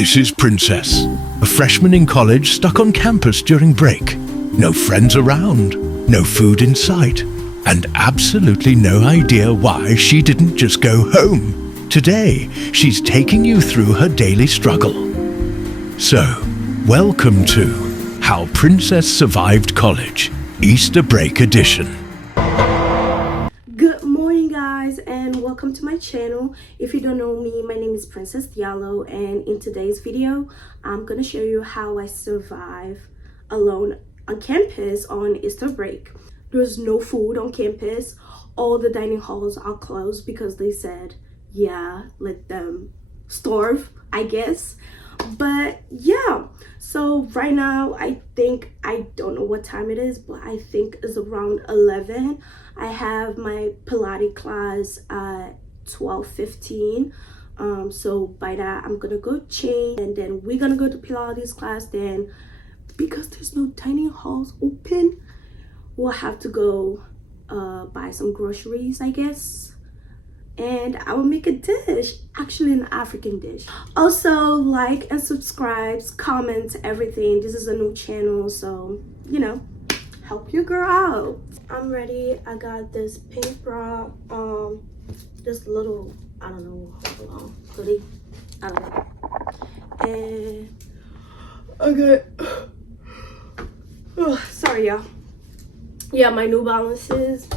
This is Princess, a freshman in college stuck on campus during break. No friends around, no food in sight, and absolutely no idea why she didn't just go home. Today, she's taking you through her daily struggle. So, welcome to How Princess Survived College, Easter Break Edition. Good morning, guys, and welcome to my channel. If you don't know me, my name is Princess Diallo, and in today's video I'm gonna show you how I survive alone on campus on Easter break. There's no food on campus. All the dining halls are closed because they said, yeah, let them starve, I guess. But yeah, so right now I don't know what time it is, but I think it's around 11. I have my Pilates class at 12:15. So by that I'm gonna go change, and then we're gonna go to Pilates class. Then because there's no dining halls open, we'll have to go buy some groceries, I guess. And I will make a dish, actually an African dish. Also, like and subscribe, comment, everything. This is a new channel, so you know, help your girl out. I'm ready. I got this pink bra, this little, I don't know, hold on, hoodie, I don't know. And okay, oh, sorry y'all. Yeah, my New Balances,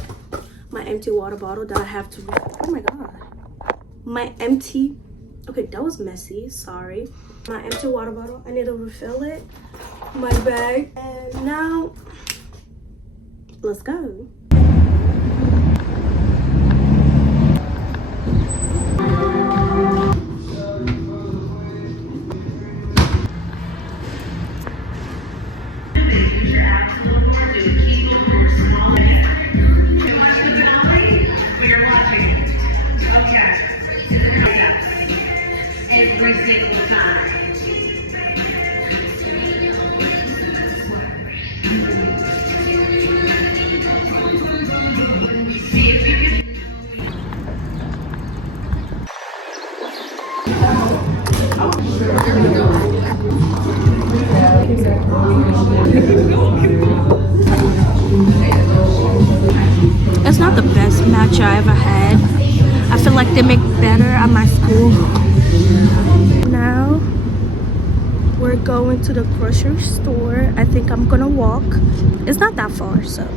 my empty water bottle that I have to, oh my god, my empty, okay, that was messy, sorry. My empty water bottle, I need to refill it, my bag, and now let's go. It's not the best matcha I ever had. I feel like they make better at my school. Now we're going to the grocery store. I think I'm gonna walk. It's not that far, so.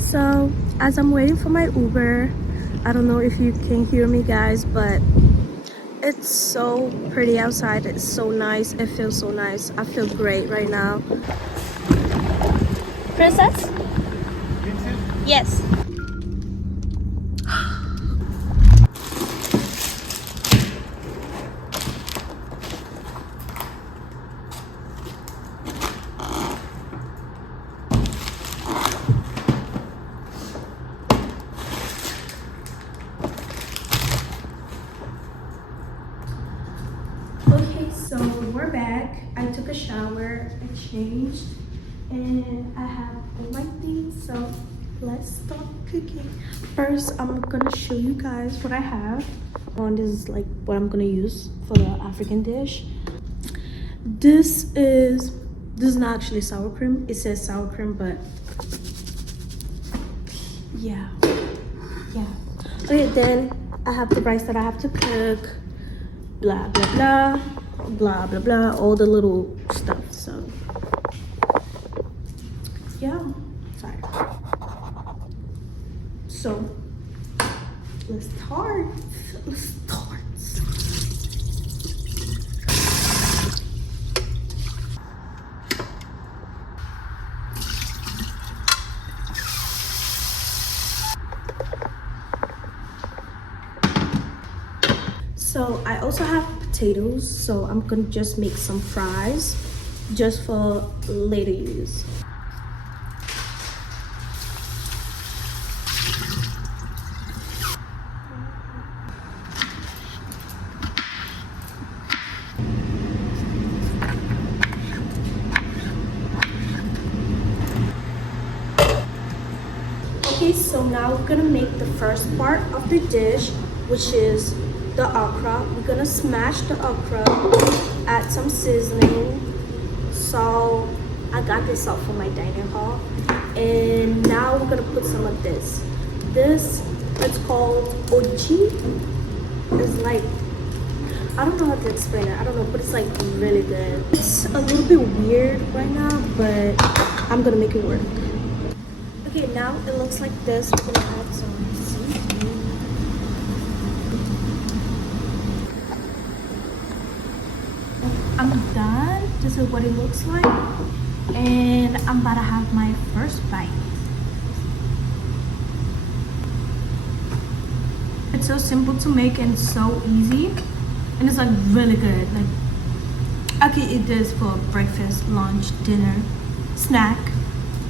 So as I'm waiting for my Uber, I don't know if you can hear me, guys, but it's so pretty outside. It's so nice. It feels so nice. I feel great right now. Princess? Yes. So we're back. I took a shower, I changed, and I have all my things. So let's start cooking. First, I'm gonna show you guys what I have. This is like what I'm gonna use for the African dish. This is not actually sour cream. It says sour cream, but yeah. Okay, then I have the rice that I have to cook. Blah blah blah. Blah blah blah, all the little stuff. So yeah, sorry. So let's start. So I also have potatoes, so I'm gonna just make some fries just for later use. So now we're gonna make the first part of the dish, which is the okra. We're gonna smash the okra, add some seasoning, salt. I got this salt from my dining hall. And now we're gonna put some of this. This it's called oji. It's like, I don't know how to explain it. I don't know, but it's like really good. It's a little bit weird right now, but I'm gonna make it work. Okay, now it looks like this. We're gonna add some seasoning. I'm done. This is what it looks like. And I'm about to have my first bite. It's so simple to make and so easy. And it's like really good. Like I could eat this for breakfast, lunch, dinner, snack.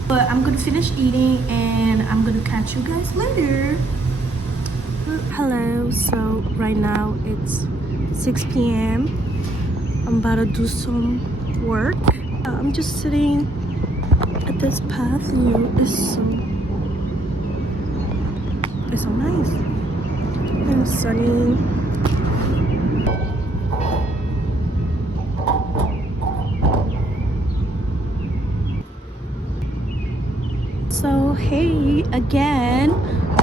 But I'm gonna finish eating and I'm gonna catch you guys later. Hello, so right now it's 6 p.m. I'm about to do some work. I'm just sitting at this patio. It's so nice and sunny. So hey again,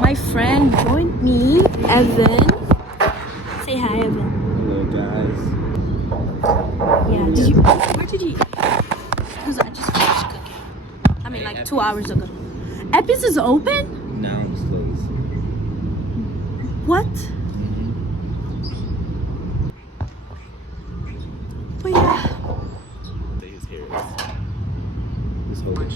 my friend joined me, Evan. Say hi, Evan. Hello guys. Yeah, where did you eat? Because I just finished cooking. I mean like 2 hours ago. Epis is open? Now it's closed. What? But yeah. His hair is. Just hold it.